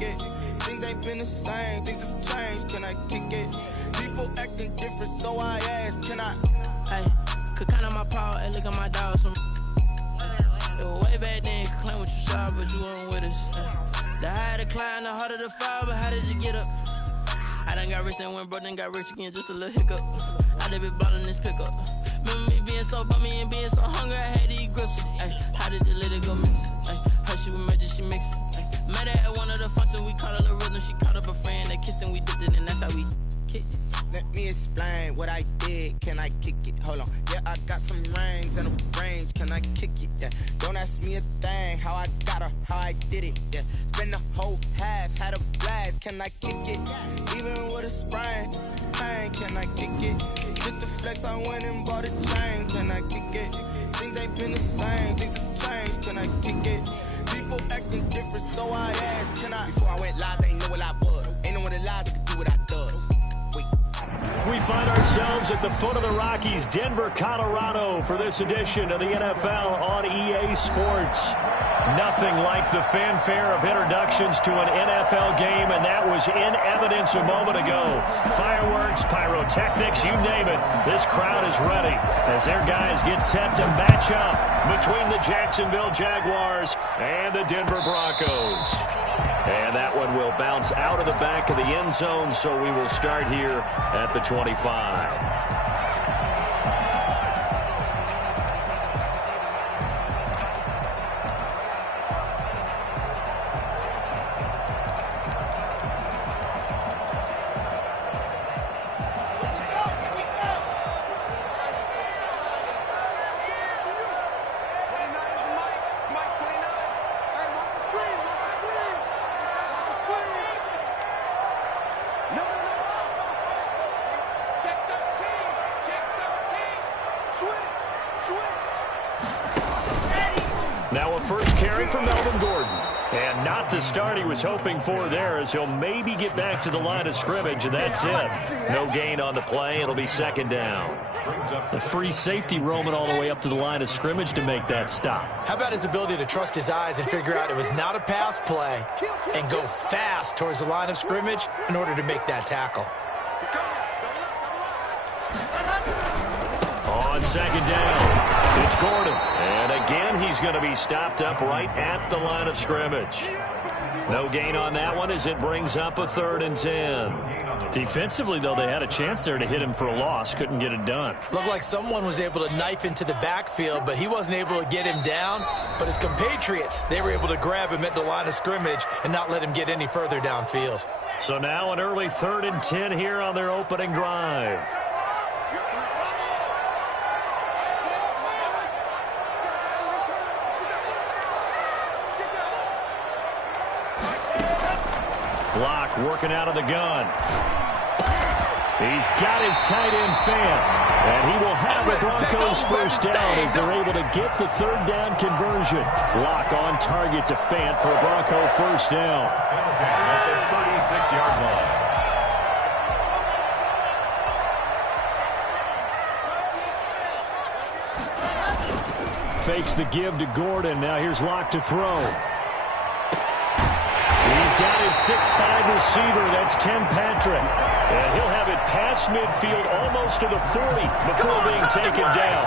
kick it? Things ain't been the same, things have changed, can I kick it? People acting different, so I ask, can I? Hey, could count on my power, hey, look at my dogs. It was way back then, could claim what you saw, but you weren't with us. The higher the climb, the harder the fall, but how did you get up? I done got rich, then went broke, then got rich again, just a little hiccup. I done been ballin' this pickup. Remember me being so bummy and being so hungry, I had to eat gristle. Ay, how did you let it go miss? Ay, how she was magic, she mixed. Met her at one of the functions, we caught a little rhythm. She caught up a friend, they kissed and we dipped it, and that's how we kicked it. Let me explain what I did, can I kick it? Hold on, yeah, I got some rings and a range, can I kick it? Yeah, don't ask me a thing, how I got her, how I did it. Yeah, spend the whole half, had a blast, can I kick it? Even with a sprain, pain, can I kick it? Just the flex, I went and bought a chain, can I kick it? Things ain't been the same, things have changed, can I kick it? People acting different, so I asked, can I? Before I went live, they ain't know what I was. Ain't no one alive that could do what I does. Wait. We find ourselves at the foot of the Rockies, Denver, Colorado, for this edition of the NFL on EA Sports. Nothing like the fanfare of introductions to an NFL game, and that was in evidence a moment ago. Fireworks, pyrotechnics, you name it. This crowd is ready as their guys get set to match up between the Jacksonville Jaguars and the Denver Broncos. And that one will bounce out of the back of the end zone, so we will start here at the 25. Now a first carry for Melvin Gordon. And not the start he was hoping for there, as he'll maybe get back to the line of scrimmage, and that's it. No gain on the play. It'll be second down. The free safety roaming all the way up to the line of scrimmage to make that stop. How about his ability to trust his eyes and figure out it was not a pass play and go fast towards the line of scrimmage in order to make that tackle. On second down, it's Gordon. And again, he's going to be stopped up right at the line of scrimmage. No gain on that one as it brings up a 3rd and 10. Defensively, though, they had a chance there to hit him for a loss. Couldn't get it done. Looked like someone was able to knife into the backfield, but he wasn't able to get him down. But his compatriots, they were able to grab him at the line of scrimmage and not let him get any further downfield. So now an early 3rd and 10 here on their opening drive. Block working out of the gun. He's got his tight end Fant, and he will have the Broncos first down as they're able to get the 3rd down conversion. Lock on target to Fant for a Bronco first down. At the 36-yard line. Fakes the give to Gordon. Now here's Lock to throw. He's got his 6'5 receiver. That's Tim Patrick. And he'll have it past midfield almost to the 40 before being taken down.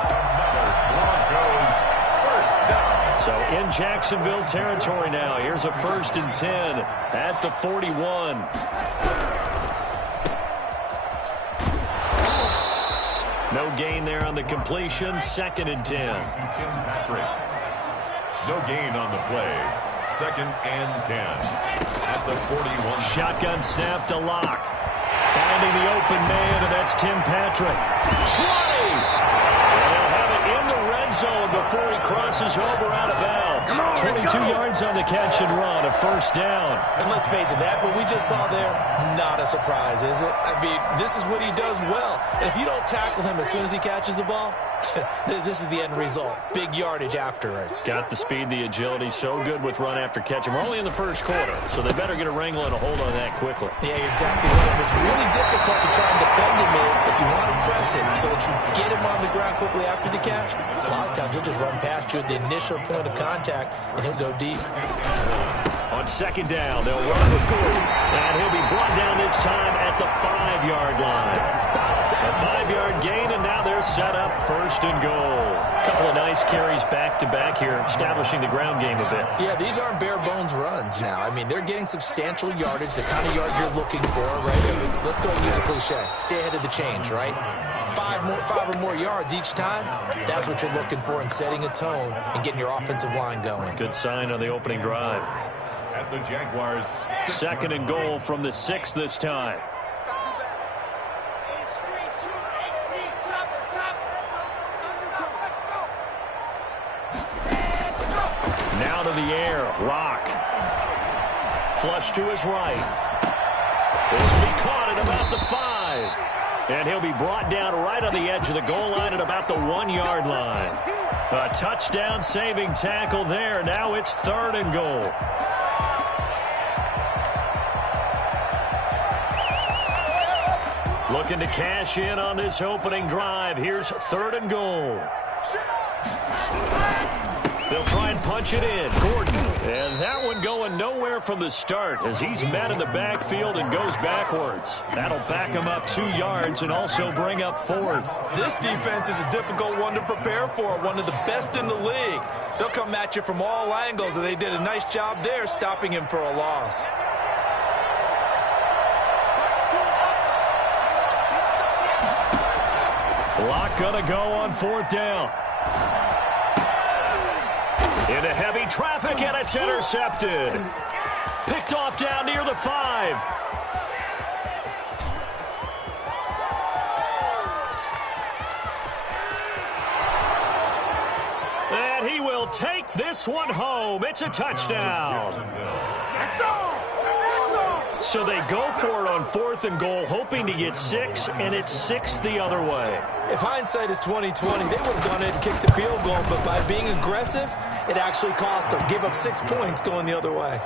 Broncos first down. So in Jacksonville territory now. Here's a 1st and 10 at the 41. No gain there on the completion. 2nd and 10. Tim Patrick. No gain on the play. 2nd and 10 at the 41. Shotgun snap to Lock. Finding the open man, and that's Tim Patrick. 20! And they'll have it in the red zone before he crosses over out of bounds. 22 yards on the catch and run, a first down. And let's face it, that what we just saw there, not a surprise, is it? I mean, this is what he does well. And if you don't tackle him as soon as he catches the ball, this is the end result. Big yardage afterwards. Got the speed, the agility, so good with run after catch. And we're only in the first quarter, so they better get a wrangle and a hold on that quickly. Yeah, you're exactly right. What's really difficult to try and defend him is if you want to press him so that you get him on the ground quickly after the catch, a lot of times he'll just run past you at the initial point of contact, and he'll go deep. On second down, they'll run with Gordon. And he'll be brought down this time at the 5-yard line. A 5-yard gain, and now they're set up first and goal. A couple of nice carries back-to-back here, establishing the ground game a bit. Yeah, these aren't bare-bones runs now. I mean, they're getting substantial yardage, the kind of yards you're looking for, right? Let's go and use a cliche. Stay ahead of the change, right? Five or more yards each time, that's what you're looking for in setting a tone and getting your offensive line going. Good sign on the opening drive. At the Jaguars. Second and goal from the 6 this time. Now to the air, Locke. Flush to his right. This will be caught at about the 5. And he'll be brought down right on the edge of the goal line at about the 1-yard line. A touchdown-saving tackle there. Now it's third and goal. Looking to cash in on this opening drive. Here's third and goal. They'll try and punch it in. Gordon. And that one going nowhere from the start as he's met in the backfield and goes backwards. That'll back him up 2 yards and also bring up fourth. This defense is a difficult one to prepare for, one of the best in the league. They'll come at you from all angles, and they did a nice job there stopping him for a loss. Locke gonna go on fourth down. Into heavy traffic, and it's intercepted. Picked off down near the 5. And he will take this one home. It's a touchdown. So they go for it on fourth and goal, hoping to get 6, and it's 6 the other way. If hindsight is 20/20, they would have gone ahead and kicked the field goal, but by being aggressive, it actually cost them. Give up 6 points going the other way.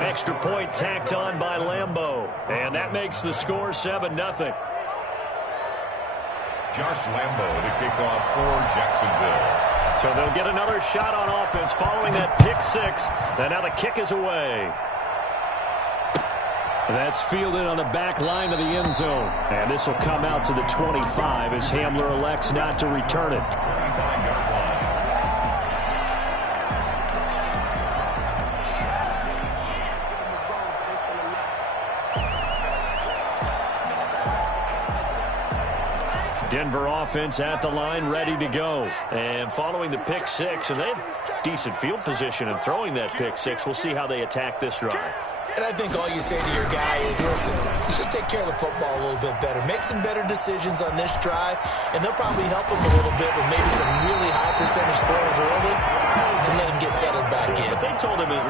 Extra point tacked on by Lambeau, and that makes the score 7-0. Josh Lambeau to kick off for Jacksonville. So they'll get another shot on offense following that pick 6, and now the kick is away. That's fielded on the back line of the end zone. And this will come out to the 25 as Hamler elects not to return it. Denver offense at the line, ready to go. And following the pick 6, and they have decent field position in throwing that pick 6. We'll see how they attack this drive. And I think all you say to your guy is, listen, just take care of the football a little bit better. Make some better decisions on this drive, and they'll probably help him a little bit with maybe some really high percentage throws early to let him get settled back in. But they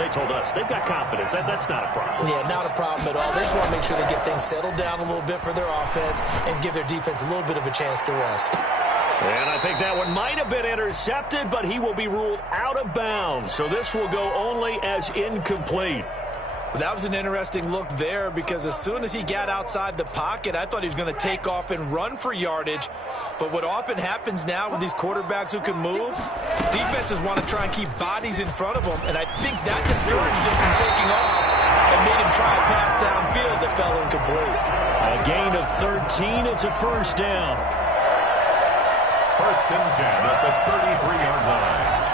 told us, they've got confidence. That's not a problem. Yeah, not a problem at all. They just want to make sure they get things settled down a little bit for their offense and give their defense a little bit of a chance to rest. And I think that one might have been intercepted, but he will be ruled out of bounds. So this will go only as incomplete. That was an interesting look there because as soon as he got outside the pocket, I thought he was going to take off and run for yardage. But what often happens now with these quarterbacks who can move, defenses want to try and keep bodies in front of them, and I think that discouraged him from taking off and made him try a pass downfield that fell incomplete. A gain of 13, it's a first down. First and 10 at the 33-yard line.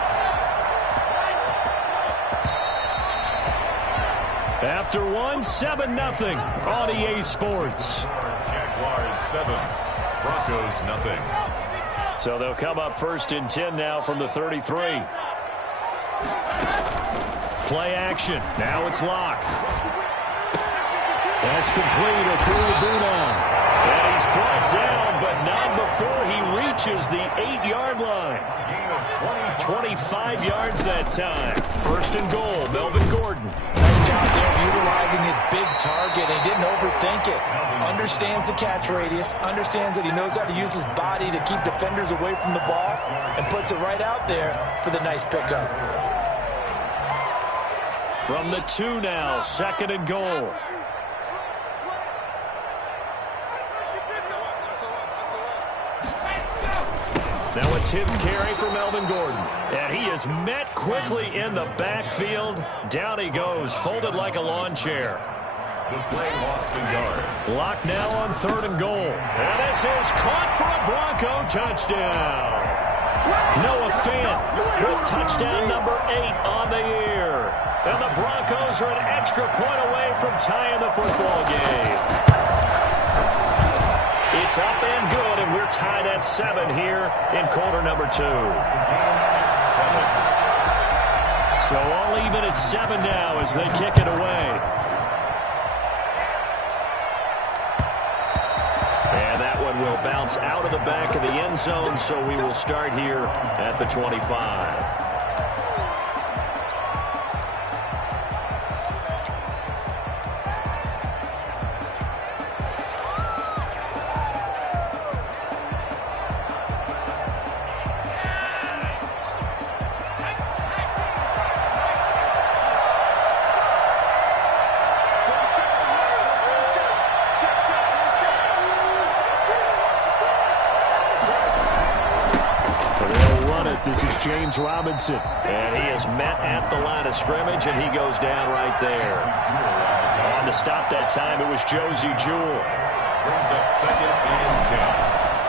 After 7-0 on EA Sports. Jaguars 7, Broncos 0. So they'll come up first and 10 now from the 33. Play action. Now it's Locke. That's complete. And he's brought down, but not before he reaches the 8-yard line. 25 yards that time. First and goal, Melvin Gordon. Nice job there utilizing his big target. He didn't overthink it. Understands the catch radius. Understands that he knows how to use his body to keep defenders away from the ball. And puts it right out there for the nice pickup. From the 2 now, second and goal. Now a 10th carry for Melvin Gordon. And he is met quickly in the backfield. Down he goes, folded like a lawn chair. The play lost a yard. Locked now on 3rd and goal. And this is caught for a Bronco touchdown. Noah Fant with touchdown number 8 on the year. And the Broncos are an extra point away from tying the football game. It's up and good, and we're tied at 7 here in quarter number 2. So all even at 7 now as they kick it away. And that one will bounce out of the back of the end zone, so we will start here at the 25. This is James Robinson, and he is met at the line of scrimmage, and he goes down right there. On to stop that time, it was Josie Jewell. Brings up 2nd and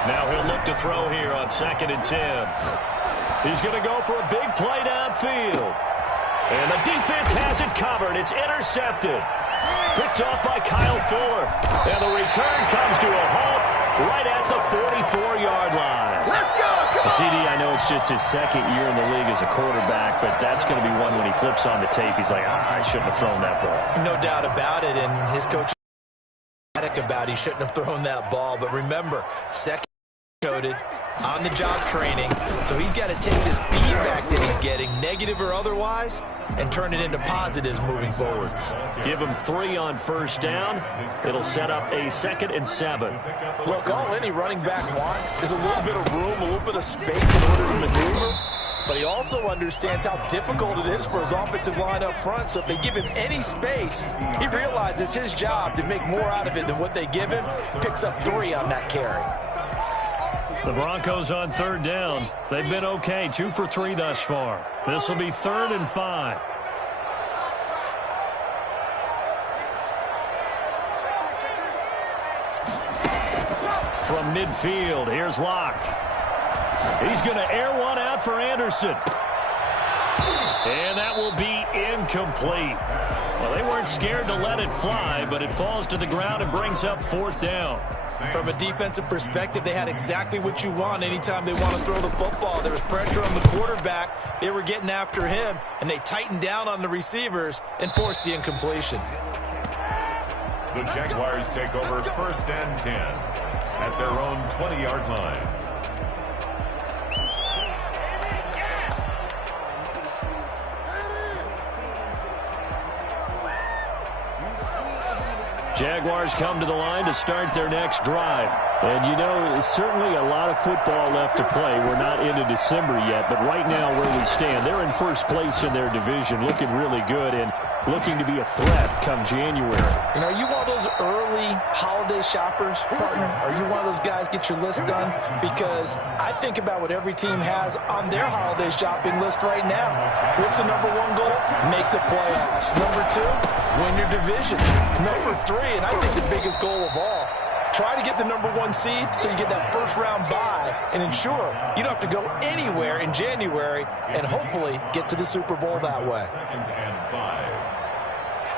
10. Now he'll look to throw here on 2nd and 10. He's going to go for a big play downfield. And the defense has it covered. It's intercepted. Picked off by Kyle Fuller. And the return comes to a halt right at the 44-yard line. Let's go! CD, I know it's just his 2nd year in the league as a quarterback, but that's going to be one when he flips on the tape. He's like, I shouldn't have thrown that ball. No doubt about it, and his coach about he shouldn't have thrown that ball. But remember, 2nd coded, on-the-job training, so he's got to take this feedback that he's getting, negative or otherwise, and turn it into positives moving forward. Give him 3 on 1st down. It'll set up a 2nd and 7. Look, all any running back wants is a little bit of room, a little bit of space in order to maneuver. But he also understands how difficult it is for his offensive line up front. So if they give him any space, he realizes his job to make more out of it than what they give him. Picks up 3 on that carry. The Broncos on 3rd down. They've been okay, 2 for 3 thus far. This will be 3rd and 5. From midfield, here's Locke. He's going to air one out for Anderson. And that will be incomplete. Well, they weren't scared to let it fly, but it falls to the ground and brings up 4th down. From a defensive perspective, they had exactly what you want anytime they want to throw the football. There was pressure on the quarterback. They were getting after him, and they tightened down on the receivers and forced the incompletion. The Jaguars take over 1st and 10 at their own 20-yard line. Jaguars come to the line to start their next drive. And, you know, certainly a lot of football left to play. We're not into December yet, but right now where we stand, they're in 1st place in their division, looking really good and looking to be a threat come January. You know, are you one of those early holiday shoppers, partner? Are you one of those guys get your list done? Because I think about what every team has on their holiday shopping list right now. What's the number 1 goal? Make the playoffs. Number 2, win your division. Number 3, and I think the biggest goal of all, try to get the number 1 seed so you get that 1st round bye and ensure you don't have to go anywhere in January and hopefully get to the Super Bowl that way. 2nd and 5.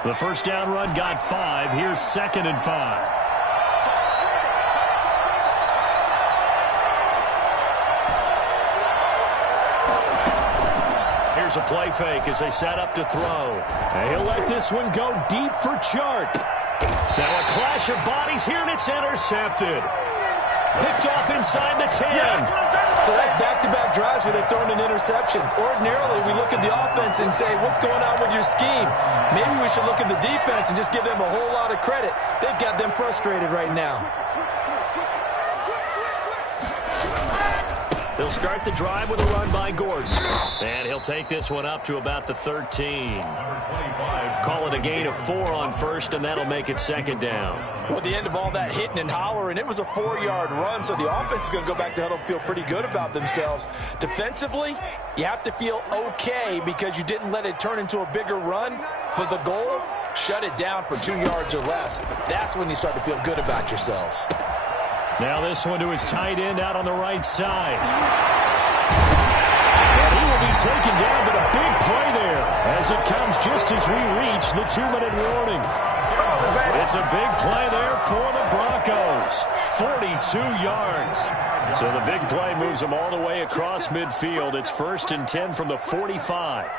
The 1st down run got 5. Here's 2nd and 5. Here's a play fake as they set up to throw. And he'll let this one go deep for Chark. Now a clash of bodies here, and it's intercepted. Picked off inside the 10. So that's back-to-back drives where they've thrown an interception. Ordinarily, we look at the offense and say, what's going on with your scheme? Maybe we should look at the defense and just give them a whole lot of credit. They've got them frustrated right now. They'll start the drive with a run by Gordon. And he'll take this one up to about the 13. Call it a gain of 4 on first, and that'll make it second down. Well, at the end of all that hitting and hollering, it was a 4-yard run, so the offense is going to go back to huddle and feel pretty good about themselves. Defensively, you have to feel okay because you didn't let it turn into a bigger run, but the goal, shut it down for 2 yards or less. That's when you start to feel good about yourselves. Now this one to his tight end out on the right side. And he will be taken down, but a big play there as it comes just as we reach the 2-minute warning. It's a big play there for the Broncos. 42 yards. So the big play moves them all the way across midfield. It's 1st and 10 from the 45.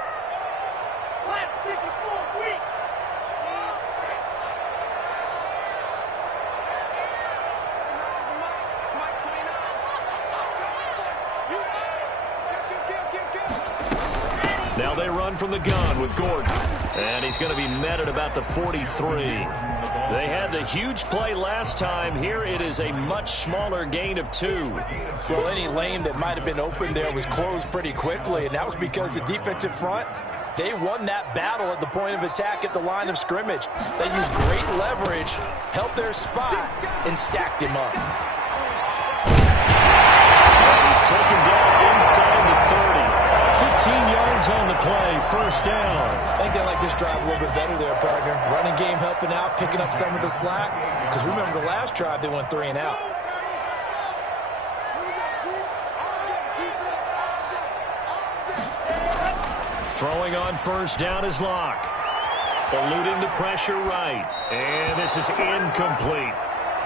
Now they run from the gun with Gordon. And he's going to be met at about the 43. They had the huge play last time. Here it is a much smaller gain of 2. Well, any lane that might have been open there was closed pretty quickly, and that was because the defensive front, they won that battle at the point of attack at the line of scrimmage. They used great leverage, held their spot, and stacked him up. And he's taken down inside the 30. 15 yards on the play, 1st down. I think they like this drive a little bit better there, partner. Running game helping out, picking up some of the slack. Because remember, the last drive, they went 3 and out. Throwing on 1st down is Locke. Eluding the pressure right. And this is incomplete.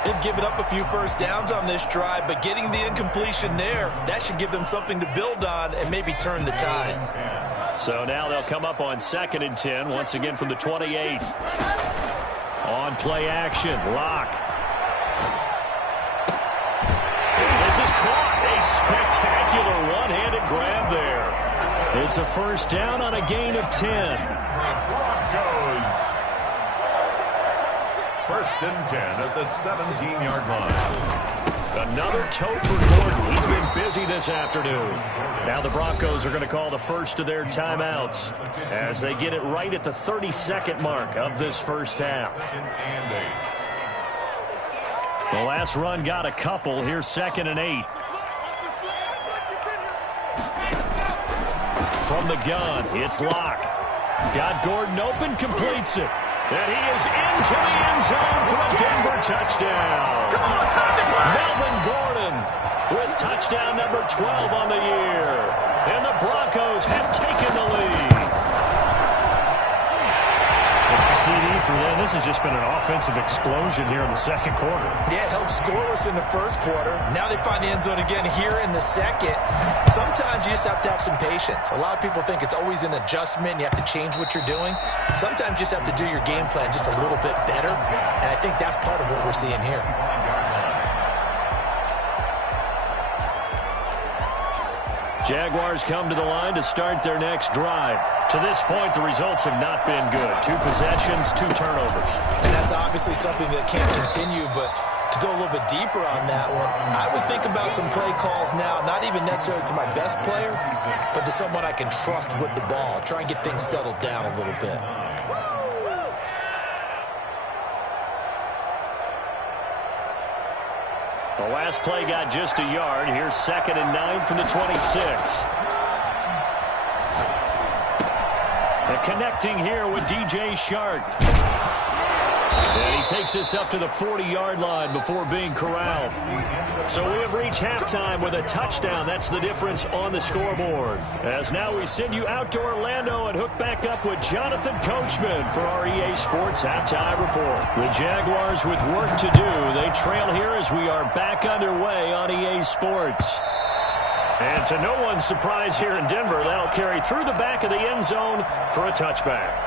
They've given up a few 1st downs on this drive, but getting the incompletion there, that should give them something to build on and maybe turn the tide. So now they'll come up on 2nd and 10, once again from the 28. On play action, Locke. This is caught. A spectacular one-handed grab there. It's a 1st down on a gain of 10. Broncos. 1st and 10 at the 17-yard line. Another tote for Gordon. He's been busy this afternoon. Now the Broncos are going to call the first of their timeouts as they get it right at the 32nd mark of this first half. The last run got a couple. Here's 2nd and 8. From the gun, it's Locke. Got Gordon open, completes it. And he is into the end zone for a Denver touchdown. Melvin Gordon with touchdown number 12 on the year. And the Broncos have taken the lead. CD for them. This has just been an offensive explosion here in the 2nd quarter. Yeah, held scoreless in the 1st quarter. Now they find the end zone again here in the 2nd. Sometimes you just have to have some patience. A lot of people think it's always an adjustment. You have to change what you're doing. Sometimes you just have to do your game plan just a little bit better. And I think that's part of what we're seeing here. Jaguars come to the line to start their next drive. To this point, the results have not been good. 2 possessions, 2 turnovers. And that's obviously something that can't continue, but to go a little bit deeper on that one, I would think about some play calls now, not even necessarily to my best player, but to someone I can trust with the ball. Try and get things settled down a little bit. The last play got just a yard. Here's 2nd and 9 from the 26. And connecting here with DJ Shark. And he takes us up to the 40-yard line before being corralled. So we have reached halftime with a touchdown. That's the difference on the scoreboard. As now we send you out to Orlando and hook back up with Jonathan Coachman for our EA Sports Halftime Report. The Jaguars with work to do. They trail here as we are back underway on EA Sports. And to no one's surprise here in Denver, that'll carry through the back of the end zone for a touchback.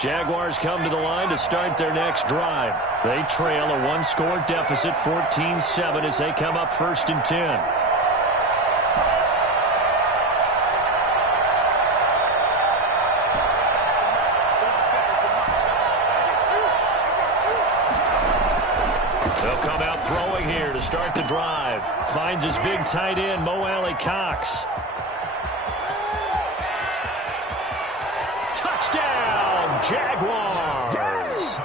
Jaguars come to the line to start their next drive. They trail a 1-score deficit, 14-7, as they come up 1st and 10. Throwing here to start the drive. Finds his big tight end, Mo Alley-Cox. Touchdown, Jaguars.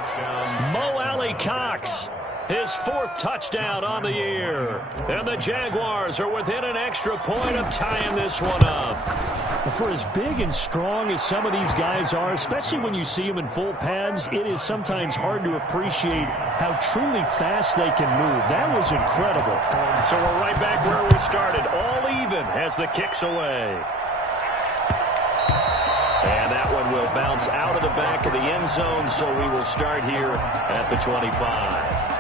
Mo Alley-Cox, his 4th touchdown on the year. And the Jaguars are within an extra point of tying this one up. For as big and strong as some of these guys are, especially when you see them in full pads, it is sometimes hard to appreciate how truly fast they can move. That was incredible. So we're right back where we started, all even as the kick's away. And that one will bounce out of the back of the end zone, so we will start here at the 25.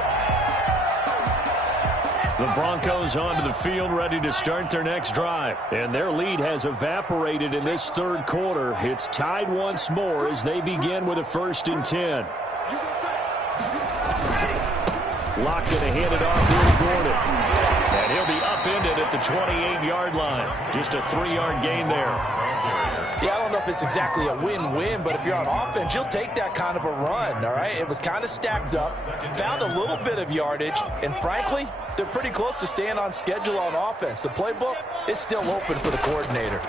The Broncos onto the field, ready to start their next drive. And their lead has evaporated in this 3rd quarter. It's tied once more as they begin with a 1st and 10. Locke going to hand it off here to Gordon. And he'll be upended at the 28-yard line. Just a 3-yard gain there. Yeah, I don't know if it's exactly a win-win, but if you're on offense, you'll take that kind of a run, all right? It was kind of stacked up, found a little bit of yardage, and frankly, they're pretty close to staying on schedule on offense. The playbook is still open for the coordinator.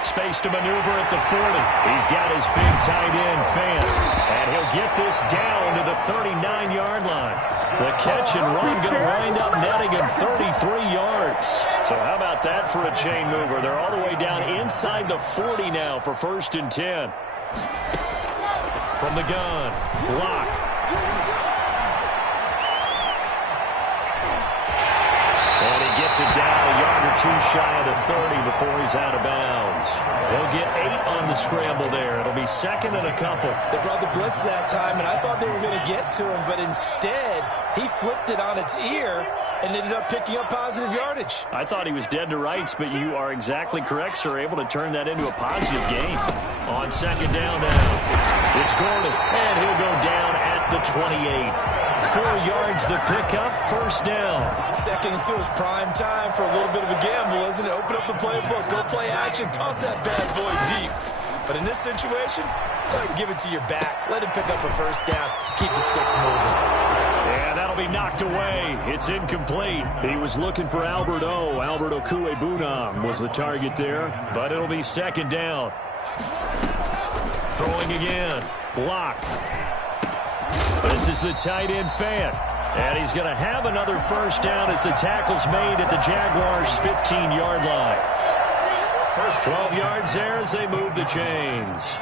Space to maneuver at the 40. He's got his big tight end, Fan. And he'll get this down to the 39-yard line. The catch and run going to wind up netting him 33 yards. So how about that for a chain mover? They're all the way down inside the 40 now for 1st and 10. From the gun, Locke. And he gets it down a yard or 2 shy of the 30 before he's out of bounds. They'll get 8 on the scramble there. It'll be 2nd and a couple. They brought the blitz that time, and I thought they were going to get to him, but instead he flipped it on its ear and ended up picking up positive yardage. I thought he was dead to rights, but you are exactly correct, sir. Able to turn that into a positive gain. On 2nd down now, it's Gordon, and he'll go down at the 28. 4 yards the pickup, 1st down. 2nd and 2 is prime time for a little bit of a gamble, isn't it? Open up the playbook, go play action, toss that bad boy deep. But in this situation, go ahead and give it to your back. Let him pick up a 1st down. Keep the sticks moving. Yeah, that'll be knocked away. It's incomplete. He was looking for Albert O. Albert Okuebunam was the target there, but it'll be 2nd down. Throwing again. Locke. This is the tight end, Fan. And he's going to have another 1st down as the tackle's made at the Jaguars' 15-yard line. 12 yards there as they move the chains.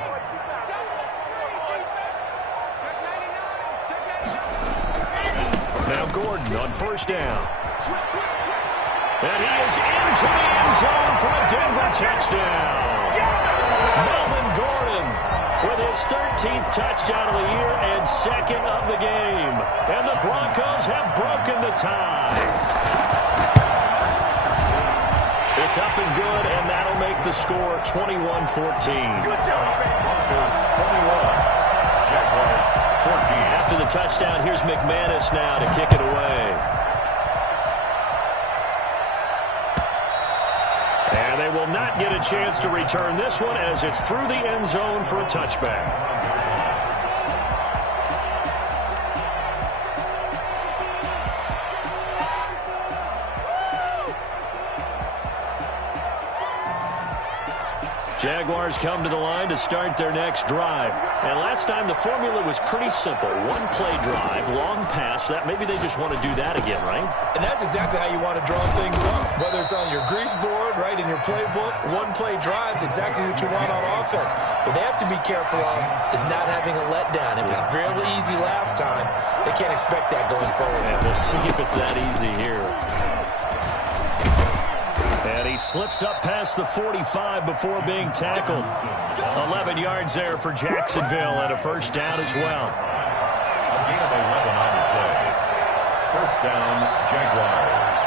Now Gordon on 1st down. And he is into the end zone for a Denver touchdown. Melvin Gordon with his 13th touchdown of the year and 2nd of the game. And the Broncos have broken the tie. It's up and good, and that'll make the score 21-14. Good job, Broncos 21, Jaguars 14. After the touchdown, here's McManus now to kick it away. And they will not get a chance to return this one as it's through the end zone for a touchback. Jaguars come to the line to start their next drive. And last time the formula was pretty simple. 1-play drive, long pass. That maybe they just want to do that again, right? And that's exactly how you want to draw things up. Whether it's on your grease board, right, in your playbook, 1-play drive is exactly what you want on offense. What they have to be careful of is not having a letdown. It was fairly easy last time. They can't expect that going forward. And we'll see if it's that easy here. And he slips up past the 45 before being tackled. 11 yards there for Jacksonville and a 1st down as well. A gain of 11 on the play. 1st down, Jaguars.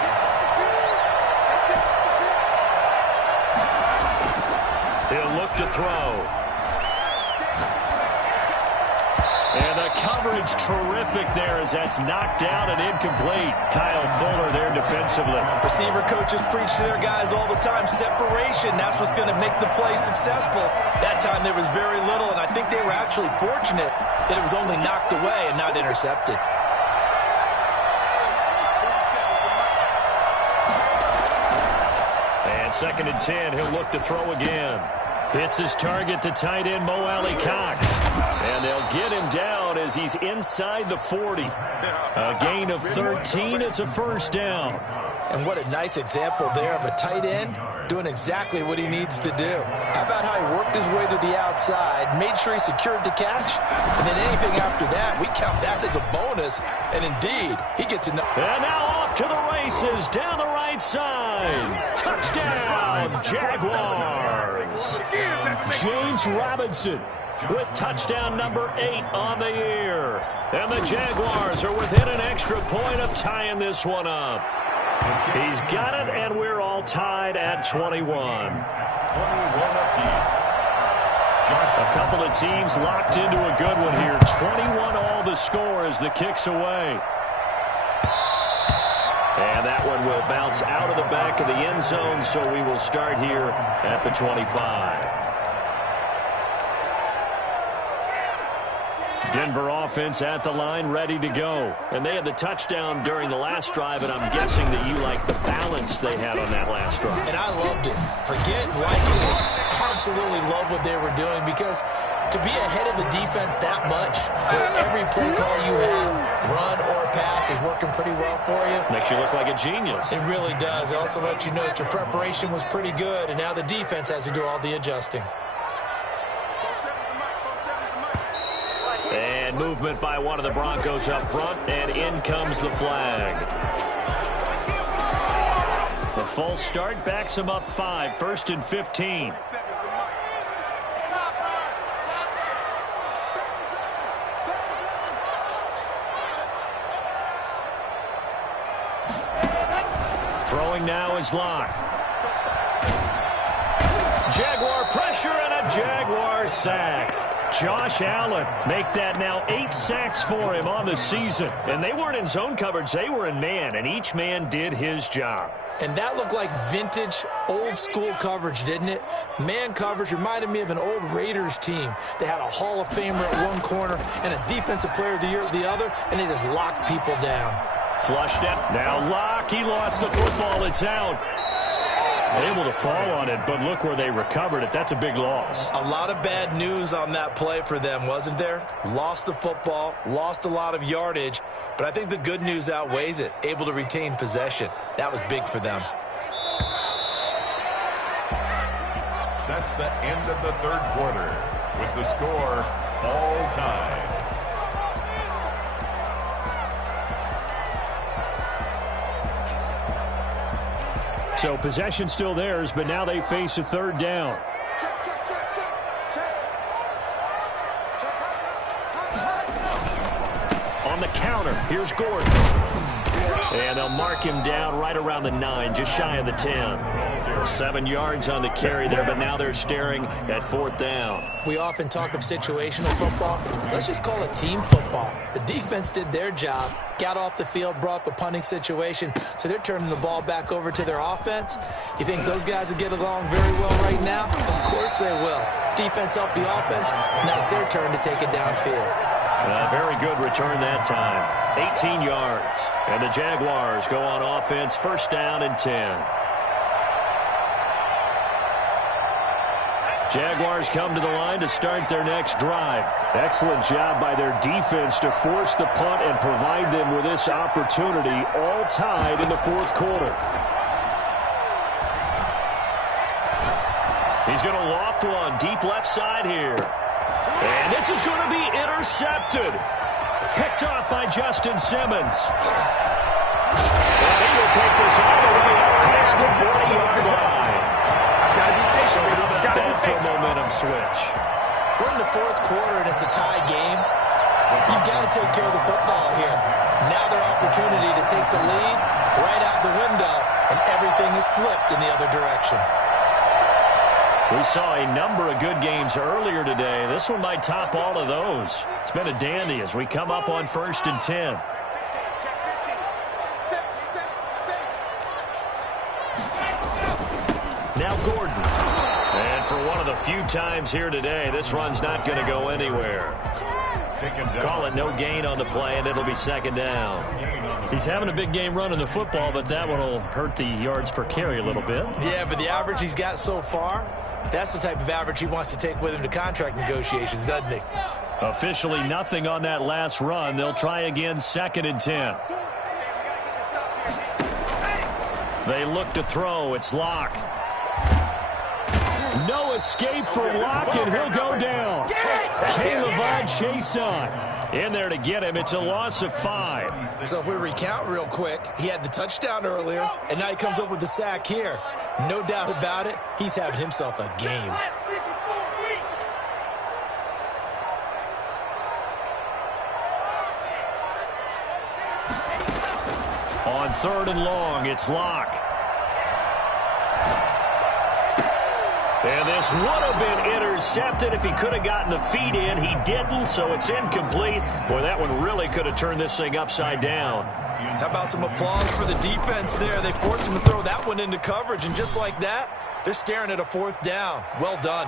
He'll look to throw. And the coverage terrific there as that's knocked down and incomplete. Kyle Fuller there defensively. Receiver coaches preach to their guys all the time. Separation, that's what's going to make the play successful. That time there was very little, and I think they were actually fortunate that it was only knocked away and not intercepted. On 2nd and 10, he'll look to throw again. Hits his target, the tight end, Mo Alley Cox. And they'll get him down as he's inside the 40. A gain of 13. It's a first down. And what a nice example there of a tight end doing exactly what he needs to do. How about how he worked his way to the outside, made sure he secured the catch, and then anything after that, we count that as a bonus. And indeed, he gets enough. And now off to the races down the right side. Touchdown, Jaguars. James Robinson with touchdown number 8 on the year. And the Jaguars are within an extra point of tying this one up. He's got it, and we're all tied at 21. 21 apiece. A couple of teams locked into a good one here. 21 all the score as the kick's away. And that one will bounce out of the back of the end zone, so we will start here at the 25. Denver offense at the line, ready to go. And they had the touchdown during the last drive, and I'm guessing that you like the balance they had on that last drive. And I loved it. Forget liking it. Absolutely love what they were doing, because to be ahead of the defense that much, where every play call you have, run or pass, is working pretty well for you. Makes you look like a genius. It really does. It also lets you know that your preparation was pretty good, and now the defense has to do all the adjusting. And movement by one of the Broncos up front, and in comes the flag. The false start backs him up 5, 1st and 15. Throwing now is Locke. Jaguar pressure and a Jaguar sack. Josh Allen make that now 8 sacks for him on the season. And they weren't in zone coverage, they were in man, and each man did his job. And that looked like vintage, old-school coverage, didn't it? Man coverage reminded me of an old Raiders team. They had a Hall of Famer at one corner and a Defensive Player of the Year at the other, and they just locked people down. Flushed out. Now Locke, he lost the football. It's out. Able to fall on it, but look where they recovered it. That's a big loss. A lot of bad news on that play for them, wasn't there? Lost the football, lost a lot of yardage, but I think the good news outweighs it. Able to retain possession. That was big for them. That's the end of the third quarter, with the score all tied. So possession still theirs, but now they face a third down. On the counter, here's Gordon. And they'll mark him down right around the 9, just shy of the 10. 7 yards on the carry there, but now they're staring at 4th down. We often talk of situational football. Let's just call it team football. The defense did their job, got off the field, brought the punting situation, so they're turning the ball back over to their offense. You think those guys will get along very well right now? Of course they will. Defense helped the offense. Now it's their turn to take it downfield. Very good return that time. 18 yards. And the Jaguars go on offense, 1st down and 10. Jaguars come to the line to start their next drive. Excellent job by their defense to force the punt and provide them with this opportunity, all tied in the 4th quarter. He's going to loft one deep left side here. And this is going to be intercepted. Picked off by Justin Simmons. And he will take this all the way up past the 40-yard line. So how about that for a momentum switch? We're in the 4th quarter, and it's a tie game. You've got to take care of the football here. Now their opportunity to take the lead right out the window, and everything is flipped in the other direction. We saw a number of good games earlier today. This one might top all of those. It's been a dandy as we come up on 1st and 10. Now Gordon. And for one of the few times here today, this run's not going to go anywhere. Call it no gain on the play, and it'll be 2nd down. He's having a big game running the football, but that one will hurt the yards per carry a little bit. Yeah, but the average he's got so far, that's the type of average he wants to take with him to contract negotiations, doesn't he? Officially nothing on that last run. They'll try again, 2nd and 10. They look to throw. It's Locke. No escape for Locke, and he'll go down. Caleb Chase on. In there to get him. It's a loss of 5. So if we recount real quick, he had the touchdown earlier, and now he comes up with the sack here. No doubt about it, he's having himself a game. On 3rd and long, it's Locke. And this would have been intercepted if he could have gotten the feet in. He didn't, so it's incomplete. Boy, that one really could have turned this thing upside down. How about some applause for the defense there? They forced him to throw that one into coverage, and just like that, they're staring at a 4th down. Well done.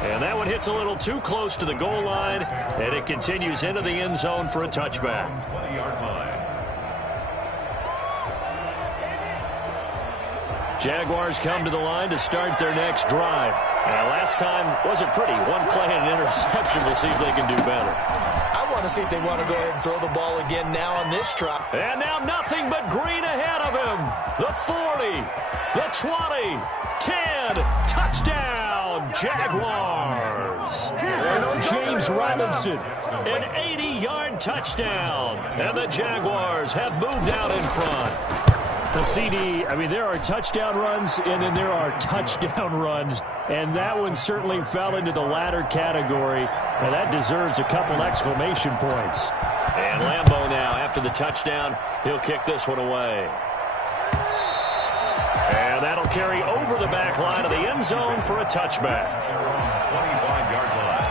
And that one hits a little too close to the goal line, and it continues into the end zone for a touchback. 20-yard line. Jaguars come to the line to start their next drive. And last time wasn't pretty. One play and an interception. We'll see if they can do better. I want to see if they want to go ahead and throw the ball again now on this try. And now nothing but green ahead of him. The 40, the 20, 10, touchdown, Jaguars. James Robinson. An 80-yard touchdown. And the Jaguars have moved out in front. The CD, I mean, there are touchdown runs, and then there are touchdown runs, and that one certainly fell into the latter category, and that deserves a couple exclamation points. And Lambeau now, after the touchdown, he'll kick this one away. And that'll carry over the back line of the end zone for a touchback. 25-yard line.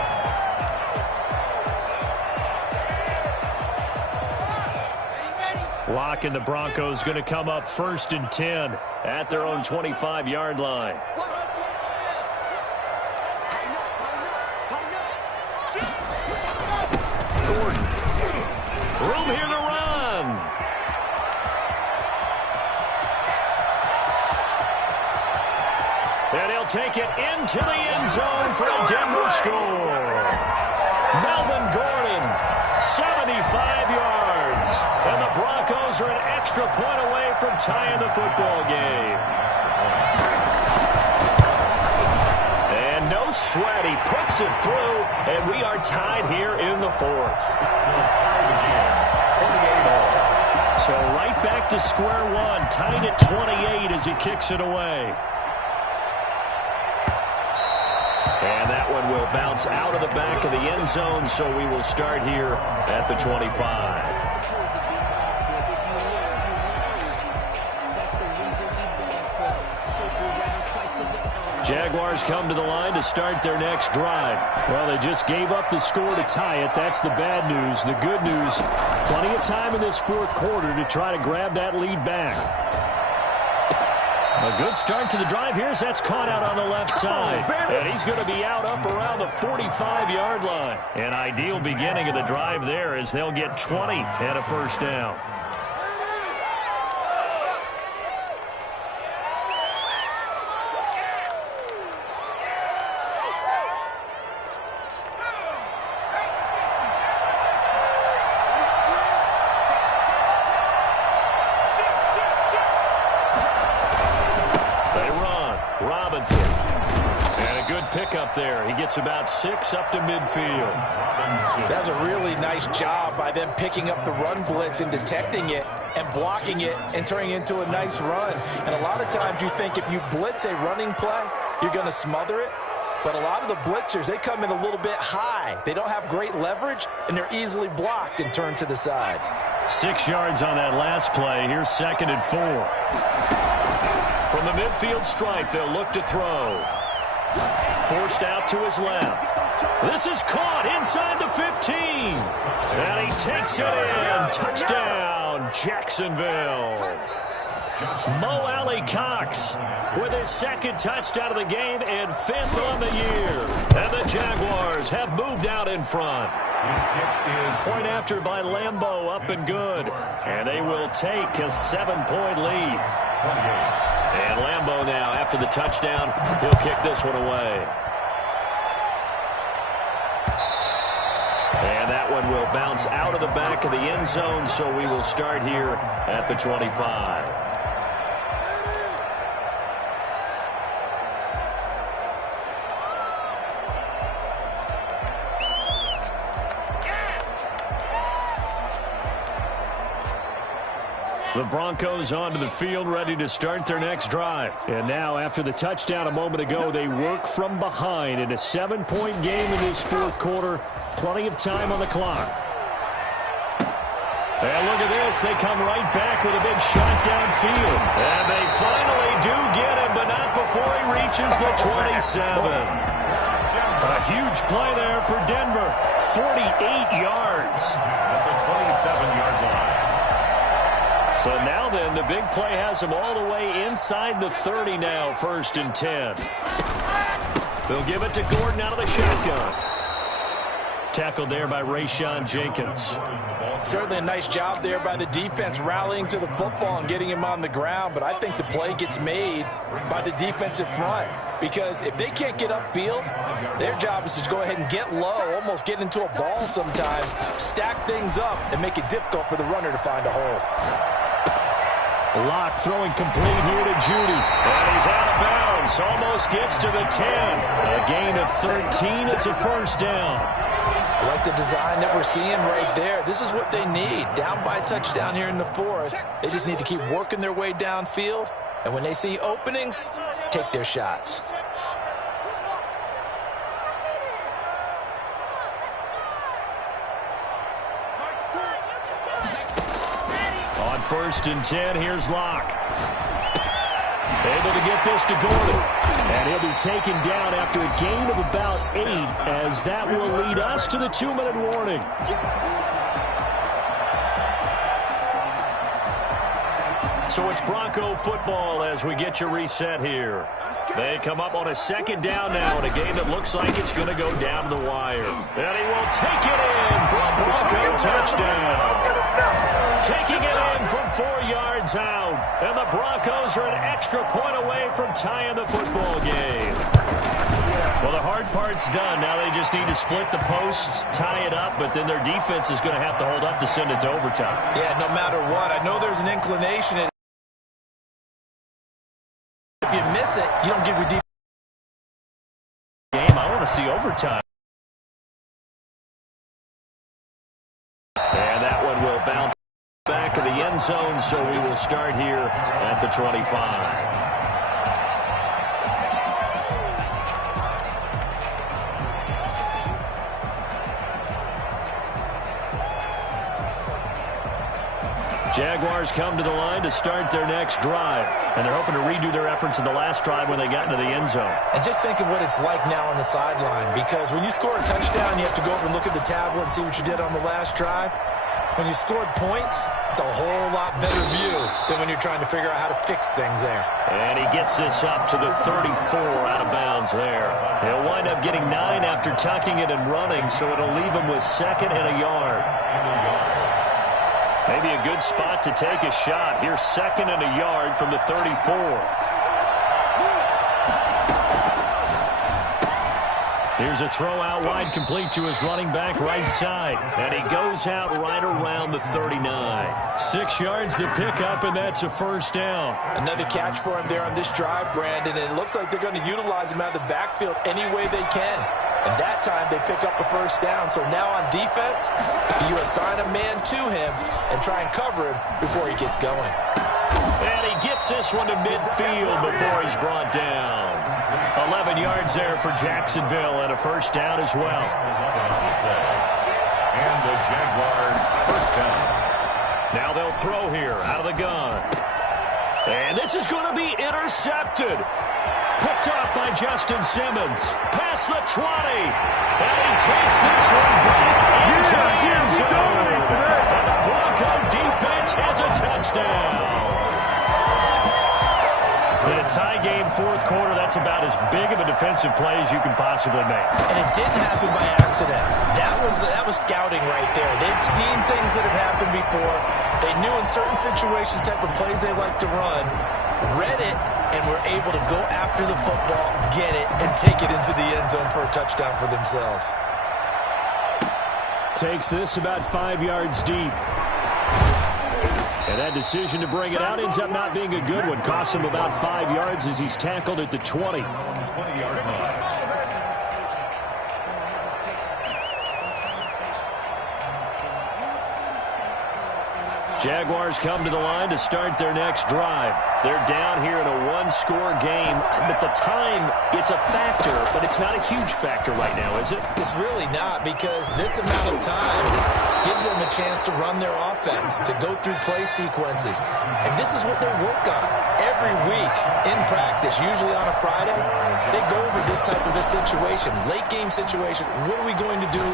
Locke and the Broncos going to come up 1st and 10 at their own 25-yard line. Gordon. Room here to run. And he'll take it into the end zone for a Denver score. Melvin Gordon, 75 yards. And the Broncos are an extra point away from tying the football game. And no sweat. He puts it through, and we are tied here in the 4th. So right back to square one, tied at 28 as he kicks it away. And that one will bounce out of the back of the end zone, so we will start here at the 25. Jaguars come to the line to start their next drive. Well, they just gave up the score to tie it. That's the bad news. The good news, plenty of time in this 4th quarter to try to grab that lead back. A good start to the drive here as that's caught out on the left side. And he's going to be out up around the 45-yard line. An ideal beginning of the drive there as they'll get 20 and a 1st down. Pickup there. He gets about 6 up to midfield. That's a really nice job by them picking up the run blitz and detecting it and blocking it and turning it into a nice run. And a lot of times you think if you blitz a running play, you're going to smother it. But a lot of the blitzers, they come in a little bit high. They don't have great leverage, and they're easily blocked and turned to the side. 6 yards on that last play. Here's 2nd and 4. From the midfield stripe, they'll look to throw. Forced out to his left. This is caught inside the 15. And he takes it in. Touchdown, Jacksonville. Mo Alley Cox with his second touchdown of the game and 5th on the year. And the Jaguars have moved out in front. Point after by Lambeau, up and good. And they will take a 7-point lead. And Lambeau now, after the touchdown, he'll kick this one away. And that one will bounce out of the back of the end zone, so we will start here at the 25. The Broncos onto the field, ready to start their next drive. And now, after the touchdown a moment ago, they work from behind in a 7-point game in this fourth quarter. Plenty of time on the clock. And look at this. They come right back with a big shot downfield. And they finally do get him, but not before he reaches the 27. A huge play there for Denver. 48 yards. At the 27-yard line. So now then, the big play has him all the way inside the 30 now, 1st and 10. They'll give it to Gordon out of the shotgun. Tackled there by Rayshon Jenkins. Certainly a nice job there by the defense rallying to the football and getting him on the ground, but I think the play gets made by the defensive front because if they can't get upfield, their job is to go ahead and get low, almost get into a ball sometimes, stack things up, and make it difficult for the runner to find a hole. Locke throwing complete here to Judy. And he's out of bounds. Almost gets to the 10. A gain of 13. It's a 1st down. I like the design that we're seeing right there. This is what they need. Down by a touchdown here in the 4th. They just need to keep working their way downfield. And when they see openings, take their shots. On 1st and 10, here's Locke. Able to get this to Gordon. And he'll be taken down after a gain of about 8, as that will lead us to the 2-minute warning. So it's Bronco football as we get you reset here. They come up on a 2nd down now in a game that looks like it's going to go down the wire. And he will take it in for a Bronco touchdown. Taking it in from 4 yards out. And the Broncos are an extra point away from tying the football game. Well, the hard part's done. Now they just need to split the posts, tie it up, but then their defense is going to have to hold up to send it to overtime. Yeah, no matter what. I know there's an inclination. If you miss it, you don't give your defense game. I want to see overtime. And that one will bounce back of the end zone, so we will start here at the 25. Jaguars come to the line to start their next drive. And they're hoping to redo their efforts in the last drive when they got into the end zone. And just think of what it's like now on the sideline, because when you score a touchdown, you have to go over and look at the tablet and see what you did on the last drive. When you scored points, it's a whole lot better view than when you're trying to figure out how to fix things there. And he gets this up to the 34 out of bounds there. He'll wind up getting 9 after tucking it and running, so it'll leave him with 2nd and a yard. Maybe a good spot to take a shot. Here's 2nd and a yard from the 34. Here's a throw out wide, complete to his running back right side. And he goes out right around the 39. 6 yards to pick up, and that's a 1st down. Another catch for him there on this drive, Brandon. And it looks like they're going to utilize him out of the backfield any way they can. And that time they pick up a 1st down. So now on defense, you assign a man to him and try and cover him before he gets going. And he gets this one to midfield before he's brought down. 11 yards there for Jacksonville and a 1st down as well. And the Jaguars 1st down. Now they'll throw here out of the gun. And this is going to be intercepted. Picked up by Justin Simmons. Past the 20. And he takes this one back into the end zone. And the Bronco defense has a touchdown. tie game fourth quarter, that's about as big of a defensive play as you can possibly make. And it didn't happen by accident. That was scouting right there. They've seen things that have happened before. They knew in certain situations the type of plays they like to run, read it, and were able to go after the football, get it, and take it into the end zone for a touchdown for themselves. Takes this about 5 yards deep. And that decision to bring it out ends up not being a good one. Costs him about 5 yards as he's tackled at the 20. 20-yard line. Jaguars come to the line to start their next drive. They're down here in a one-score game. At the time, it's a factor, but it's not a huge factor right now, is it? It's really not, because this amount of time gives them a chance to run their offense, to go through play sequences. And this is what they work on every week in practice, usually on a Friday. They go over this type of a situation, late game situation. What are we going to do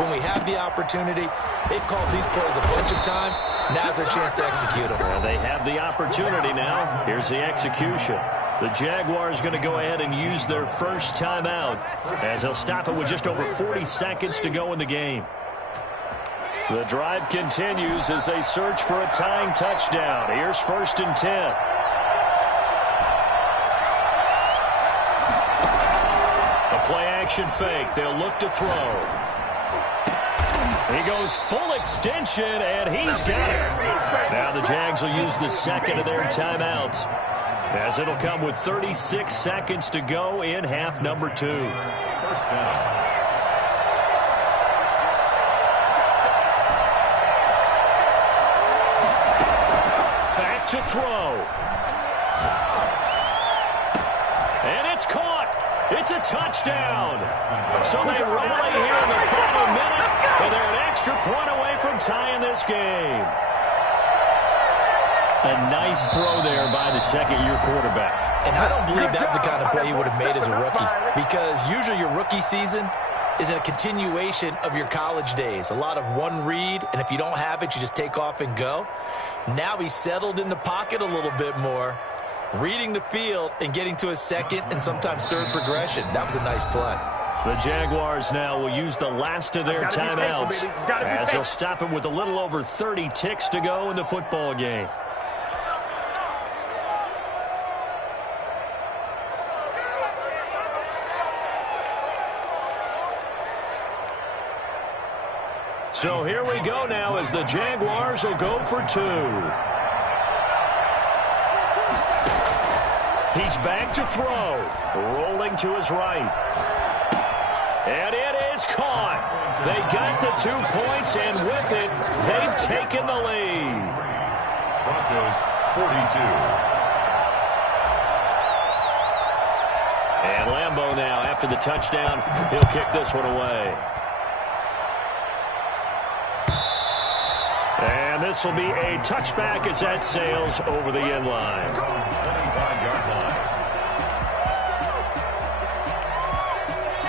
when we have the opportunity? They've called these plays a bunch of times. Now's their chance to execute them. Well, they have the opportunity now. Here's the execution. The Jaguars going to go ahead and use their first timeout as they'll stop it with just over 40 seconds to go in the game. The drive continues as they search for a tying touchdown. Here's 1st and 10. A play-action fake. They'll look to throw. He goes full extension, and he's got it. Now the Jags will use the second of their timeouts, as it'll come with 36 seconds to go in half number 2. First down. To throw. And it's caught. It's a touchdown. So they rally here in the final minute, and they're an extra point away from tying this game. A nice throw there by the second-year quarterback. And I don't believe that's the kind of play he would have made as a rookie, because usually your rookie season is a continuation of your college days. A lot of one read, and if you don't have it, you just take off and go. Now he's settled in the pocket a little bit more, reading the field and getting to his second and sometimes third progression. That was a nice play. The Jaguars now will use the last of their timeouts as they'll stop it with a little over 30 ticks to go in the football game. So here we go now as the Jaguars will go for 2. He's back to throw. Rolling to his right. And it is caught. They got the 2 points, and with it, they've taken the lead. Broncos 42. And Lambeau now, after the touchdown, he'll kick this one away. And this will be a touchback as that sails over the end line. 25-yard line.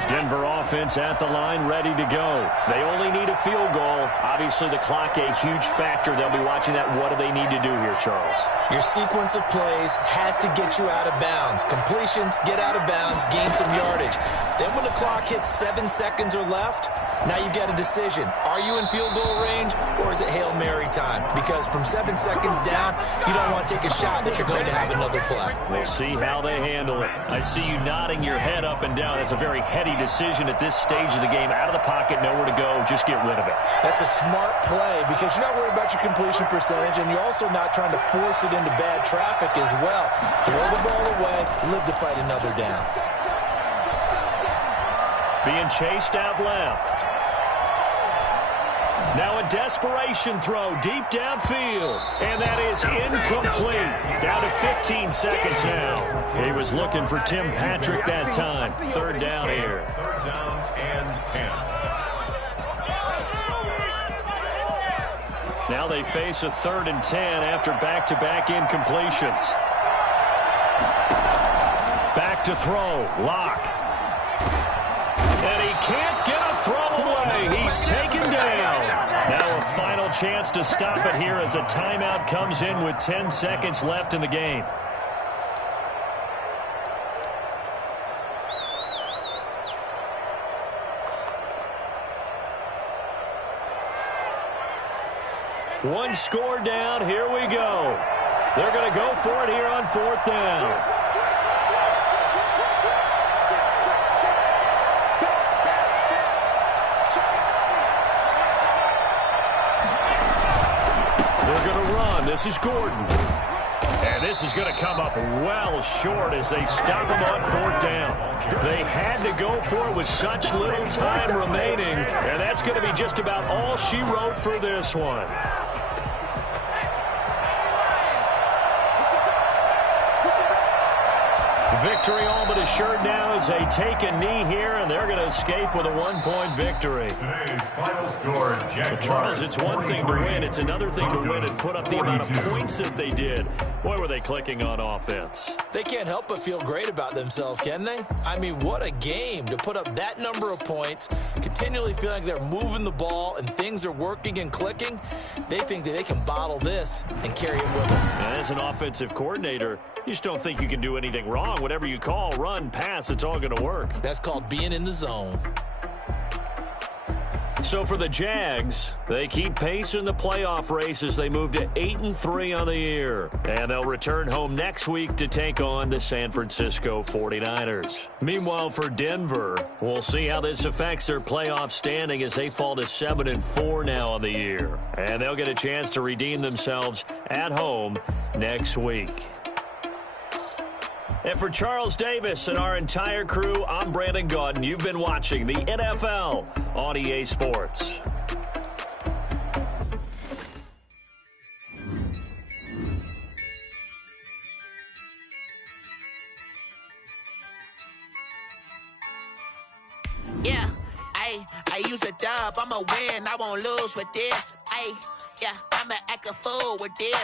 Denver offense at the line, ready to go. They only need a field goal. Obviously, the clock a huge factor. They'll be watching that. What do they need to do here, Charles? Your sequence of plays has to get you out of bounds. Completions, get out of bounds, gain some yardage. Then when the clock hits 7 seconds or left, now you've got a decision. Are you in field goal range, or is it Hail Mary time? Because from 7 seconds down, you don't want to take a shot that you're going to have another play. We'll see how they handle it. I see you nodding your head up and down. That's a very heady decision at this stage of the game. Out of the pocket, nowhere to go. Just get rid of it. That's a smart play because you're not worried about your completion percentage, and you're also not trying to force it into bad traffic as well. Throw the ball away, live to fight another down. Being chased out left. Now a desperation throw deep downfield. And that is incomplete. Down to 15 seconds now. He was looking for Tim Patrick that time. Third down here. Third down and 10. Now they face a 3rd and 10 after back-to-back incompletions. Back to throw. Lock. And he can't get a throw away. He's taken down. Now a final chance to stop it here as a timeout comes in with 10 seconds left in the game. One score down. Here we go. They're going to go for it here on fourth down. They're going to run. This is Gordon. And this is going to come up well short as they stop him on fourth down. They had to go for it with such little time remaining, and that's going to be just about all she wrote for this one. Victory all but assured now as they take a knee here, and they're going to escape with a one-point victory. Today's final score, But Charles, it's one thing to win. It's another thing to win and put up the amount of points that they did. Boy, were they clicking on offense. They can't help but feel great about themselves, can they? I mean, what a game to put up that number of points, continually feel like they're moving the ball and things are working and clicking. They think that they can bottle this and carry it with them. And as an offensive coordinator, you just don't think you can do anything wrong. Whatever you call, run, pass, it's all going to work. That's called being in the zone. So for the Jags, they keep pace in the playoff race as they move to 8-3 on the year. And they'll return home next week to take on the San Francisco 49ers. Meanwhile, for Denver, we'll see how this affects their playoff standing as they fall to 7-4 now on the year. And they'll get a chance to redeem themselves at home next week. And for Charles Davis and our entire crew, I'm Brandon Gaudin. You've been watching the NFL on EA Sports. Yeah, I use a dub, I'ma win, I won't lose with this. Yeah, I'ma act a fool with this.